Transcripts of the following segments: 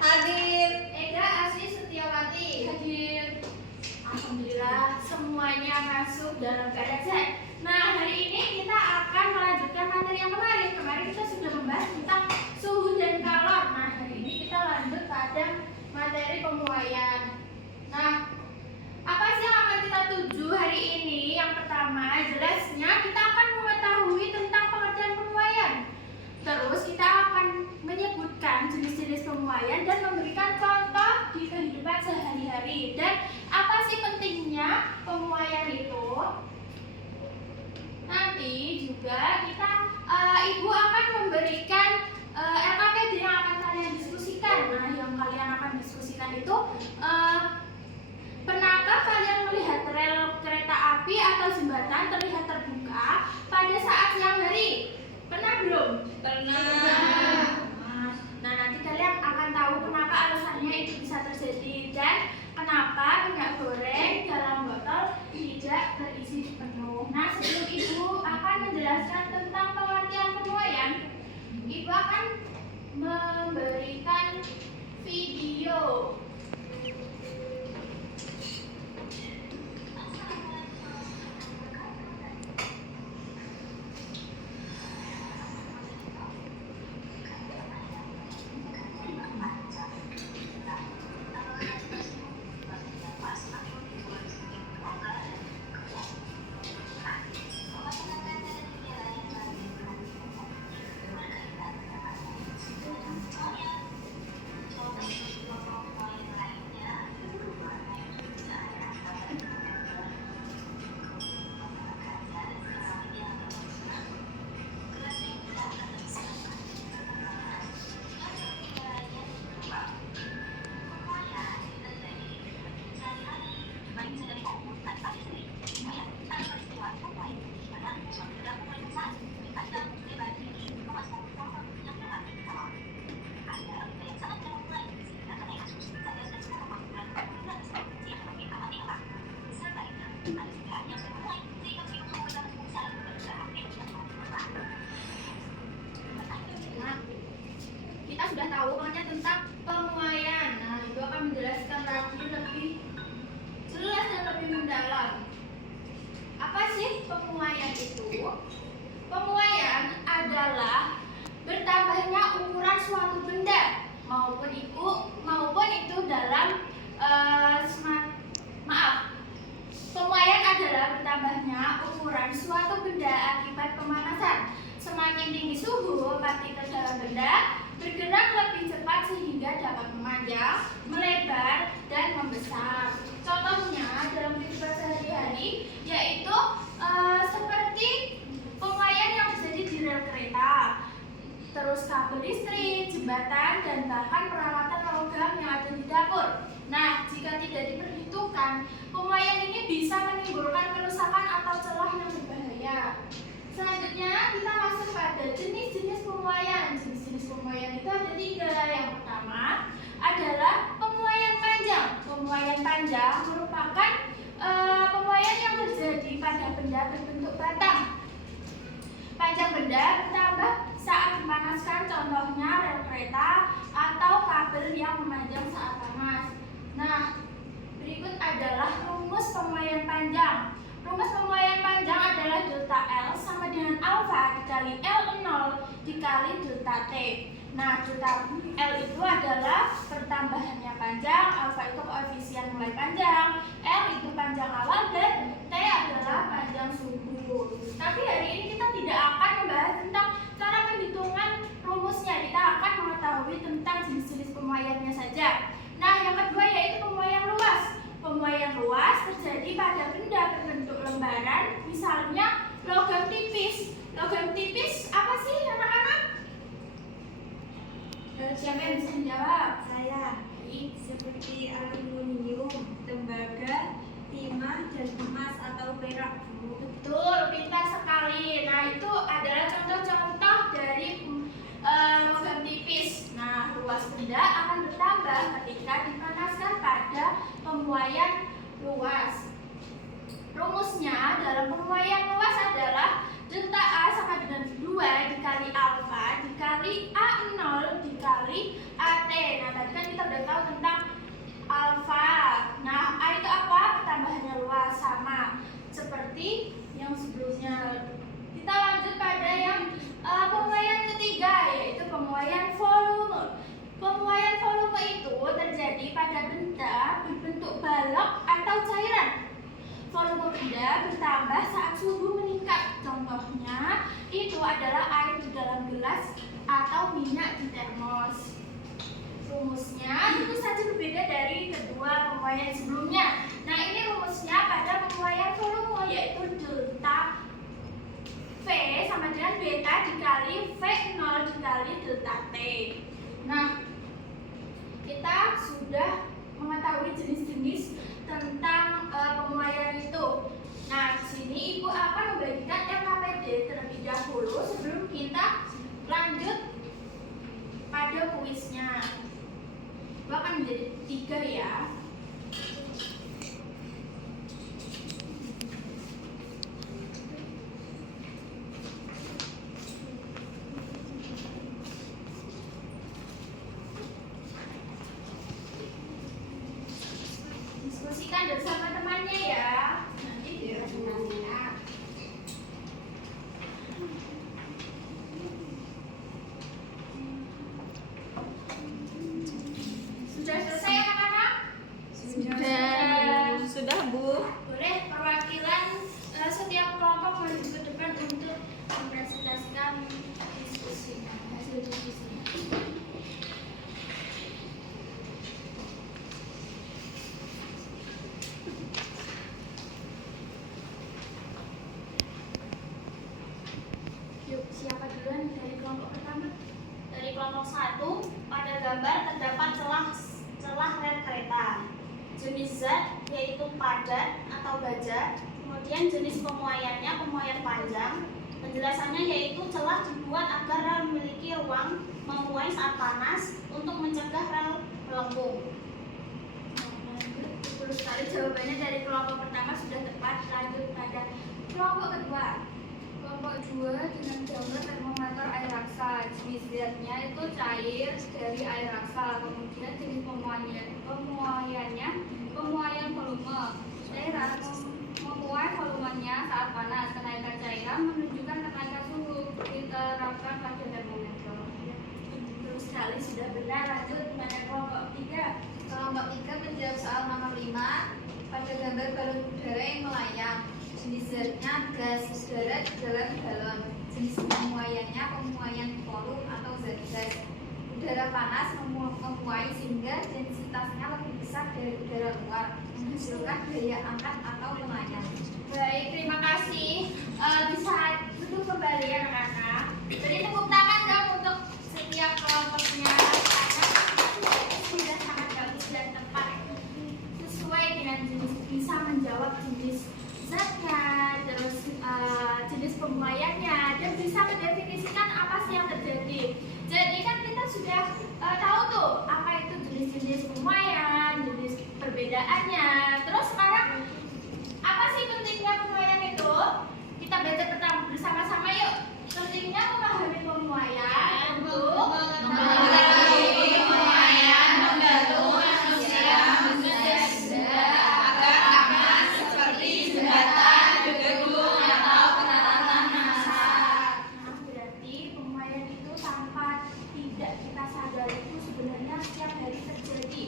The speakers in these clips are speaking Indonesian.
Hadir. Ega Asri Setiawati. Hadir. Alhamdulillah semuanya masuk dalam keadaan sehat. Nah, hari ini kita akan melanjutkan materi yang kemarin. Kemarin kita sudah membahas tentang suhu dan kalor. Nah, hari ini kita lanjut pada materi pemuaian. Nah, apa sih yang akan kita tuju hari ini? Yang pertama, jelasnya kita akan mengetahui tentang pengertian pemuaian. Terus kita akan menyebutkan jenis-jenis pemuaian dan memberikan contoh di kehidupan sehari-hari. Dan apa sih pentingnya pemuaian itu? Nanti juga kita Ibu akan memberikan LKPD yang akan kalian diskusikan. Nah, yang kalian akan diskusikan itu pernahkah kalian melihat rel kereta api atau jembatan terlihat terbuka pada saat siang hari? Pernah belum? Pernah. Nah, nanti kalian akan tahu kenapa alasannya itu bisa terjadi dan kenapa minyak goreng dalam botol tidak terisi penuh. Nah, sebelum Ibu akan menjelaskan tentang pengertian pemuaian, Ibu akan memberikan video. Nah, kita sudah tahu pengertian tentang pemuaian. Nah, Ibu akan menjelaskan lagi lebih jelas dan lebih mendalam. Apa sih pemuaian itu? Pemuaian adalah bertambahnya ukuran suatu benda maupun itu dalam pemuaian adalah bertambahnya ukuran suatu benda akibat pemanasan. Semakin tinggi suhu, partikel dalam benda bergerak lebih cepat sehingga dapat memanjang, melebar, dan membesar. Contohnya dalam kehidupan sehari-hari yaitu seperti pemuaian yang terjadi di rel kereta, terus kabel listrik, jembatan, dan bahkan peralatan logam yang ada di dapur. Nah, jika tidak diperhitungkan, pemuaian ini bisa menimbulkan kerusakan atau celah yang berbahaya. Selanjutnya kita masuk pada jenis-jenis pemuaian. Jenis-jenis pemuaian itu ada 3. Yang pertama adalah pemuaian panjang. Pemuaian panjang merupakan pemuaian yang terjadi pada benda berbentuk batang. Panjang benda bertambah saat dipanaskan, contohnya rel kereta atau kabel yang memanjang saat panas. Nah, berikut adalah rumus pemuaian panjang. Rumus pemuaian panjang adalah delta L sama dengan alfa dikali L0 dikali delta T. Nah, delta L itu adalah pertambahannya panjang, alfa itu koefisien mulai panjang, L itu panjang awal, dan T adalah panjang suhu. Tapi hari ini kita tidak akan membahas tentang cara penghitungan rumusnya. Kita akan mengetahui tentang jenis-jenis pemuaiannya saja. Nah, yang kedua yaitu pemuaian luas. Pemuaian luas terjadi pada benda berbentuk lembaran, misalnya logam tipis. Logam tipis apa sih anak-anak? Siapa yang bisa menjawab? Saya. Seperti aluminium, tembaga, timah, dan emas atau perak. Betul, pintar sekali. Nah, itu adalah contoh-contoh dari logam tipis. Nah, luas benda akan bertambah ketika dipanaskan pada pemuaian luas. Rumusnya dalam pemuaian luas adalah delta A sama dengan 2 dikali alfa dikali A0 dikali AT. Nah, tadi kan benda bertambah saat suhu meningkat. Contohnya itu adalah air di dalam gelas atau minyak di termos. Rumusnya tentu saja berbeda dari kedua pemuaian sebelumnya. Nah, ini rumusnya pada pemuaian volume, yaitu delta V sama dengan beta dikali V0 dikali delta T. Nah, kita sudah mengetahui jenis-jenis tentang pemuaian itu. Nah, di sini Ibu akan membagikan RKPD terlebih dahulu sebelum kita lanjut pada kuisnya. Itu akan menjadi 3 ya. Diskusikan bersama temannya ya. Nanti direkomendasikan. Sudah selesai anak-anak? Sudah, Bu. Boleh perwakilan setiap kelompok maju ke depan untuk mempresentasikan diskusi hasil diskusi. Yuk, siapa duluan dari kelompok pertama? Dari kelompok 1, pada gambar terdapat celah rel kereta. Jenis zat yaitu padat atau baja. Kemudian jenis pemuaiannya pemuaian panjang. Penjelasannya yaitu celah dibuat agar rel memiliki ruang memuai saat panas untuk mencegah rel melengkung. Betul sekali, jawabannya dari kelompok pertama sudah tepat. Lanjut pada kelompok kedua. Kelompok 2 dengan gambar termometer air raksa. Jenis zatnya itu cair dari air raksa. Kemudian jenis pemuaiannya pemuaian volume. Cairan memuai volumenya saat panas. Kenaikan cairan menunjukkan kenaikan suhu diterapkan pada termometer. Betul sekali, sudah benar. Lanjut pada kelompok 3. Kelompok 3 menjawab soal nomor 5. Pada gambar balon udara yang melayang, jenis zatnya gas udara di dalam galon. Jenis pemuaiannya pemuaian volum atau zat gas. Udara panas memuai sehingga densitasnya lebih besar dari udara luar, menghasilkan daya angkat atau melayang. Baik, terima kasih. Bisa duduk kembali ya anak-anak. Jadi tepuk tangan dong untuk setiap kelompoknya. Karena sudah sangat bagus dan tepat sesuai dengan jenis, bisa menjawab jenis zatnya, terus jenis pemuaiannya, dan bisa mendefinisikan apa sih yang terjadi. Jadi kan kita sudah tahu tuh apa itu jenis-jenis pemuaian, jenis perbedaannya. Terus sekarang apa sih pentingnya pemuaian itu? Kita belajar bersama-sama yuk. Pentingnya memahami pemuaian untuk Memahami pemuaian membantu manusia benda agar aman seperti jembatan, gedung, atau peralatan masak. Nah, berarti pemuaian itu tanpa tidak kita sadari itu sebenarnya setiap hari terjadi.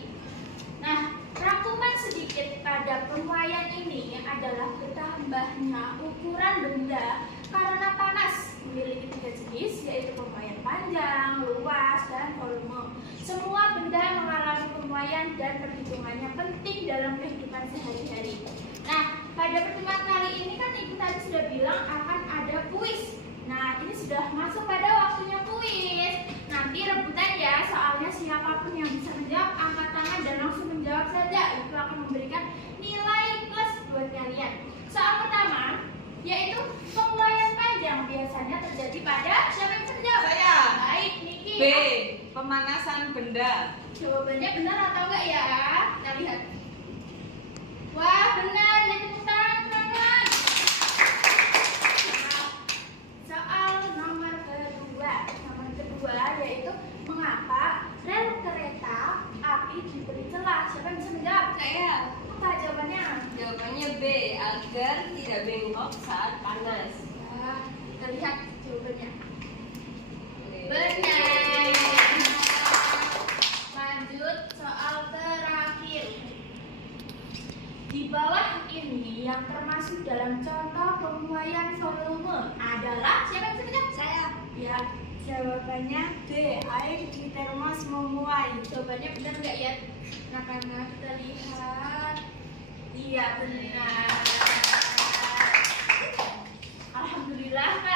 Nah, rangkuman sedikit pada pemuaian ini adalah bertambahnya ukuran benda karena panas. Memiliki 3 jenis, yaitu pemuaian panjang, luas, dan volume. Semua benda mengalami pemuaian dan perhitungannya penting dalam kehidupan sehari-hari. Nah, pada pertemuan kali ini kan Ibu tadi sudah bilang akan ada kuis. Nah, ini sudah masuk pada waktunya kuis. Nanti rebutan ya, soalnya siapapun yang bisa menjawab angkat tangan dan langsung menjawab saja. Itu akan memberikan nilai plus buat kalian. Soal pertama yaitu pemuaian panjang biasanya terjadi pada siapa yang bisa menjawab? Saya. Baik, Niki. B. Pemanasan benda. Jawabannya benar atau enggak ya? Kita lihat. Wah, benar. Jadi tepuk tangan. Soal nomor kedua. Nomor kedua yaitu mengapa rel kereta api diberi celah? Siapa yang bisa menjawab? Saya. Apa jawabannya? Jawabannya B. Agar tidak bengkok saat panas. Nah, kita lihat jawabannya. Oke. Benar. Lanjut soal terakhir. Di bawah ini yang yang termasuk dalam contoh pemuaian volume adalah siapa yang sebutkan? Saya. Ya, Jawabannya B. Air di termos memuai. jawabannya benar nggak ya? Nah, kita lihat. Iya benar. Alhamdulillah kan